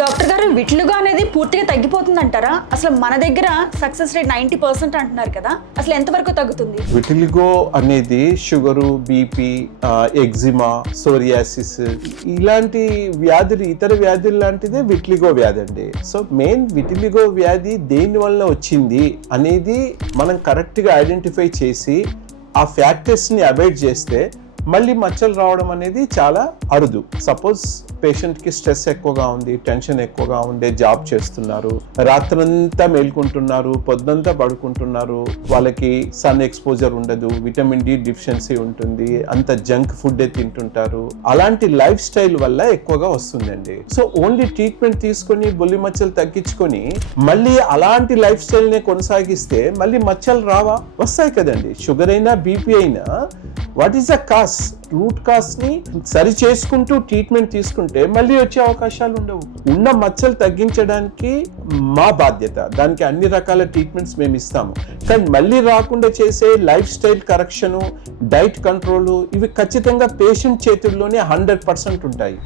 Doctor గారు విట్లుగా అనేది పూర్తిగా తగ్గిపోతుంది అంటారా? అసలు మన దగ్గర సక్సెస్ రేట్ 90% అంటున్నారు కదా, అసలు ఎంతవరకు తగ్గుతుంది? విటిలిగో అనేది షుగరు, బీపీ, ఎగ్జిమా, సోరియాసిస్ ఇలాంటి వ్యాధులు, ఇతర వ్యాధులు లాంటిదే విటిలిగో వ్యాధి అండి. సో మెయిన్ విటిలిగో వ్యాధి దేని వల్ల వచ్చింది అనేది మనం కరెక్ట్గా ఐడెంటిఫై చేసి ఆ ఫ్యాక్టర్స్ని అవాయిడ్ చేస్తే మళ్ళీ మచ్చలు రావడం అనేది చాలా అరుదు. సపోజ్ పేషెంట్కి స్ట్రెస్ ఎక్కువగా ఉంది, టెన్షన్ ఎక్కువగా ఉండే, జాబ్ చేస్తున్నారు, రాత్రంతా మేల్కుంటున్నారు, పొద్దుంతా పడుకుంటున్నారు, వాళ్ళకి సన్ ఎక్స్పోజర్ ఉండదు, విటమిన్ డి డెఫిషియన్సీ ఉంటుంది, అంత జంక్ ఫుడ్డే తింటుంటారు. అలాంటి లైఫ్ స్టైల్ వల్ల ఎక్కువగా వస్తుందండి. సో ఓన్లీ ట్రీట్మెంట్ తీసుకొని బొల్లి మచ్చలు తగ్గించుకొని మళ్ళీ అలాంటి లైఫ్ స్టైల్నే కొనసాగిస్తే మళ్ళీ మచ్చలు రావా? వస్తాయి కదండి. షుగర్ అయినా బీపీ అయినా what is the cause, root cause ని సరి చేసుకుంటూ ట్రీట్మెంట్ తీసుకుంటే మళ్ళీ వచ్చే అవకాశాలు ఉండవు. ఉన్న మచ్చలు తగ్గించడానికి మా బాధ్యత, దానికి అన్ని రకాల ట్రీట్మెంట్స్ మేము ఇస్తాము. కానీ మళ్ళీ రాకుండా చేసే life style correction, diet control ఇవి ఖచ్చితంగా పేషెంట్ చేతుల్లోనే 100% ఉంటాయి.